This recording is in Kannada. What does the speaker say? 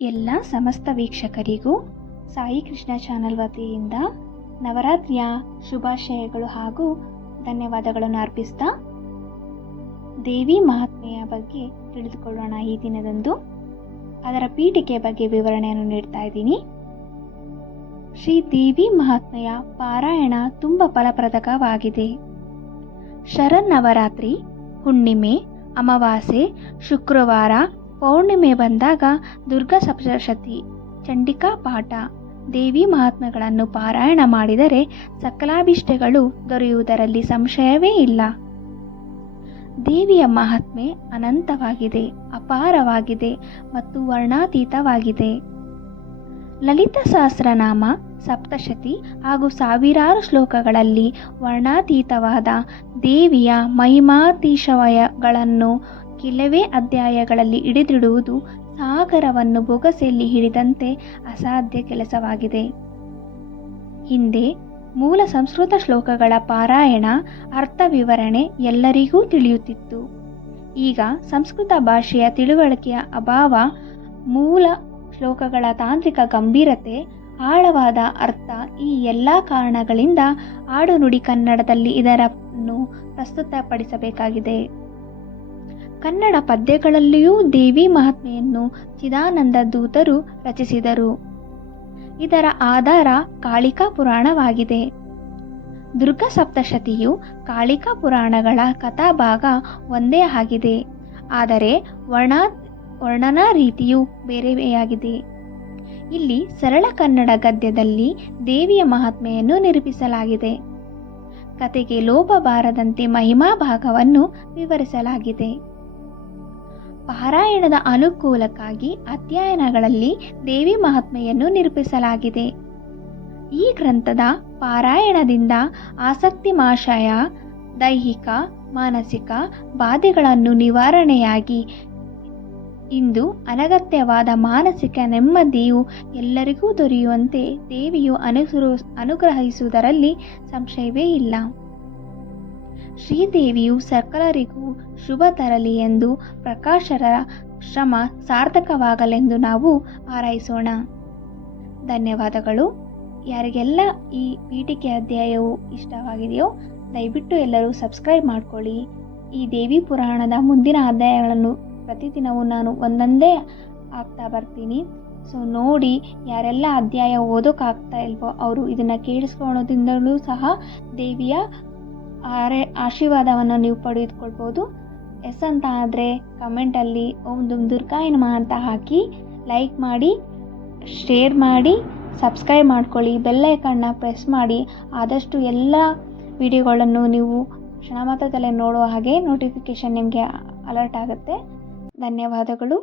ಎಲ್ಲ ಸಮಸ್ತ ವೀಕ್ಷಕರಿಗೂ ಸಾಯಿ ಕೃಷ್ಣ ಚಾನಲ್ ವತಿಯಿಂದ ನವರಾತ್ರಿಯ ಶುಭಾಶಯಗಳು ಹಾಗೂ ಧನ್ಯವಾದಗಳನ್ನು ಅರ್ಪಿಸ್ತಾ ದೇವಿ ಮಹಾತ್ಮೆಯ ಬಗ್ಗೆ ತಿಳಿದುಕೊಳ್ಳೋಣ ಈ ದಿನದಂದು. ಅದರ ಪೀಠಿಕೆ ಬಗ್ಗೆ ವಿವರಣೆಯನ್ನು ನೀಡ್ತಾ ಇದ್ದೀನಿ. ಶ್ರೀ ದೇವಿ ಮಹಾತ್ಮೆಯ ಪಾರಾಯಣ ತುಂಬ ಫಲಪ್ರದಕವಾಗಿದೆ. ಶರನ್ನವರಾತ್ರಿ, ಹುಣ್ಣಿಮೆ, ಅಮಾವಾಸ್ಯೆ, ಶುಕ್ರವಾರ ಪೌರ್ಣಿಮೆ ಬಂದಾಗ ದುರ್ಗಾ ಸಪ್ತಶತಿ, ಚಂಡಿಕಾ ಪಾಠ, ದೇವಿ ಮಹಾತ್ಮೆಗಳನ್ನು ಪಾರಾಯಣ ಮಾಡಿದರೆ ಸಕಲಾಭಿಷ್ಟಗಳು ದೊರೆಯುವುದರಲ್ಲಿ ಸಂಶಯವೇ ಇಲ್ಲ. ದೇವಿಯ ಮಹಾತ್ಮೆ ಅನಂತವಾಗಿದೆ, ಅಪಾರವಾಗಿದೆ ಮತ್ತು ವರ್ಣಾತೀತವಾಗಿದೆ. ಲಲಿತ ಸಹಸ್ರನಾಮ ಸಪ್ತಶತಿ ಹಾಗೂ ಸಾವಿರಾರು ಶ್ಲೋಕಗಳಲ್ಲಿ ವರ್ಣಾತೀತವಾದ ದೇವಿಯ ಮಹಿಮಾತಿಶಯಗಳನ್ನು ಕೆಲವೇ ಅಧ್ಯಾಯಗಳಲ್ಲಿ ಹಿಡಿದಿಡುವುದು ಸಾಗರವನ್ನು ಬೊಗಸೆಯಲ್ಲಿ ಹಿಡಿದಂತೆ ಅಸಾಧ್ಯ ಕೆಲಸವಾಗಿದೆ. ಹಿಂದೆ ಮೂಲ ಸಂಸ್ಕೃತ ಶ್ಲೋಕಗಳ ಪಾರಾಯಣ, ಅರ್ಥ ವಿವರಣೆ ಎಲ್ಲರಿಗೂ ತಿಳಿಯುತ್ತಿತ್ತು. ಈಗ ಸಂಸ್ಕೃತ ಭಾಷೆಯ ತಿಳುವಳಿಕೆಯ ಅಭಾವ, ಮೂಲ ಶ್ಲೋಕಗಳ ತಾಂತ್ರಿಕ ಗಂಭೀರತೆ, ಆಳವಾದ ಅರ್ಥ ಈ ಎಲ್ಲ ಕಾರಣಗಳಿಂದ ಆಡುನುಡಿ ಕನ್ನಡದಲ್ಲಿ ಇದರನ್ನು ಪ್ರಸ್ತುತಪಡಿಸಬೇಕಾಗಿದೆ. ಕನ್ನಡ ಪದ್ಯಗಳಲ್ಲಿಯೂ ದೇವಿ ಮಹಾತ್ಮೆಯನ್ನು ಚಿದಾನಂದ ದೂತರು ರಚಿಸಿದರು. ಇದರ ಆಧಾರ ಕಾಳಿಕಾ ಪುರಾಣವಾಗಿದೆ. ದುರ್ಗ ಸಪ್ತಶತಿಯು ಕಾಳಿಕಾ ಪುರಾಣಗಳ ಕಥಾಭಾಗ ಒಂದೇ ಆಗಿದೆ. ಆದರೆ ವರ್ಣ, ವರ್ಣನಾ ರೀತಿಯು ಬೇರೆಯಾಗಿದೆ ಇಲ್ಲಿ ಸರಳ ಕನ್ನಡ ಗದ್ಯದಲ್ಲಿ ದೇವಿಯ ಮಹಾತ್ಮೆಯನ್ನು ನಿರೂಪಿಸಲಾಗಿದೆ. ಕತೆಗೆ ಲೋಪ ಬಾರದಂತೆ ಮಹಿಮಾ ಭಾಗವನ್ನು ವಿವರಿಸಲಾಗಿದೆ. ಪಾರಾಯಣದ ಅನುಕೂಲಕ್ಕಾಗಿ ಅಧ್ಯಯನಗಳಲ್ಲಿ ದೇವಿ ಮಹಾತ್ಮೆಯನ್ನು ನಿರೂಪಿಸಲಾಗಿದೆ. ಈ ಗ್ರಂಥದ ಪಾರಾಯಣದಿಂದ ಆಸಕ್ತಿ ಮಾಶಯ, ದೈಹಿಕ, ಮಾನಸಿಕ ಬಾಧೆಗಳನ್ನು ನಿವಾರಣೆಯಾಗಿ ಇಂದು ಅನಗತ್ಯವಾದ ಮಾನಸಿಕ ನೆಮ್ಮದಿಯು ಎಲ್ಲರಿಗೂ ದೊರೆಯುವಂತೆ ದೇವಿಯು ಅನುಸರು, ಅನುಗ್ರಹಿಸುವುದರಲ್ಲಿ ಸಂಶಯವೇ ಇಲ್ಲ. ಶ್ರೀದೇವಿಯು ಸಕಲರಿಗೂ ಶುಭ ತರಲಿ ಎಂದು ಪ್ರಕಾಶರ ಶ್ರಮ ಸಾರ್ಥಕವಾಗಲೆಂದು ನಾವು ಹಾರೈಸೋಣ ಧನ್ಯವಾದಗಳು. ಯಾರಿಗೆಲ್ಲ ಈ ಪೀಠಿಕೆ ಅಧ್ಯಾಯವು ಇಷ್ಟವಾಗಿದೆಯೋ, ದಯವಿಟ್ಟು ಎಲ್ಲರೂ ಸಬ್ಸ್ಕ್ರೈಬ್ ಮಾಡಿಕೊಳ್ಳಿ. ಈ ದೇವಿ ಪುರಾಣದ ಮುಂದಿನ ಅಧ್ಯಾಯಗಳನ್ನು ಪ್ರತಿದಿನವೂ ನಾನು ಒಂದೊಂದೇ ಆಗ್ತಾ ಬರ್ತೀನಿ. ಸೊ, ನೋಡಿ ಯಾರೆಲ್ಲ ಅಧ್ಯಾಯ ಓದೋಕ್ಕಾಗ್ತಾ ಇಲ್ವೋ, ಅವರು ಇದನ್ನು ಕೇಳಿಸ್ಕೊಳೋದ್ರಿಂದಲೂ ಸಹ ದೇವಿಯ ಆರೆ ಆಶೀರ್ವಾದವನ್ನು ನೀವು ಪಡೆದುಕೊಳ್ಬೋದು. ಎಸ್ ಅಂತ ಆದರೆ ಕಮೆಂಟಲ್ಲಿ ಒಂದು ದುರ್ಗಾಯನಮ ಅಂತ ಹಾಕಿ ಲೈಕ್ ಮಾಡಿ ಶೇರ್ ಮಾಡಿ ಸಬ್ಸ್ಕ್ರೈಬ್ ಮಾಡ್ಕೊಳ್ಳಿ ಬೆಲ್ಲೈಕನ್ನ ಪ್ರೆಸ್ ಮಾಡಿ. ಆದಷ್ಟು ಎಲ್ಲ ವಿಡಿಯೋಗಳನ್ನು ನೀವು ಕ್ಷಣ ಮಾತ್ರದಲ್ಲೇ ನೋಡುವ ಹಾಗೆ ನೋಟಿಫಿಕೇಷನ್ ನಿಮಗೆ ಅಲರ್ಟ್ ಆಗುತ್ತೆ. ಧನ್ಯವಾದಗಳು.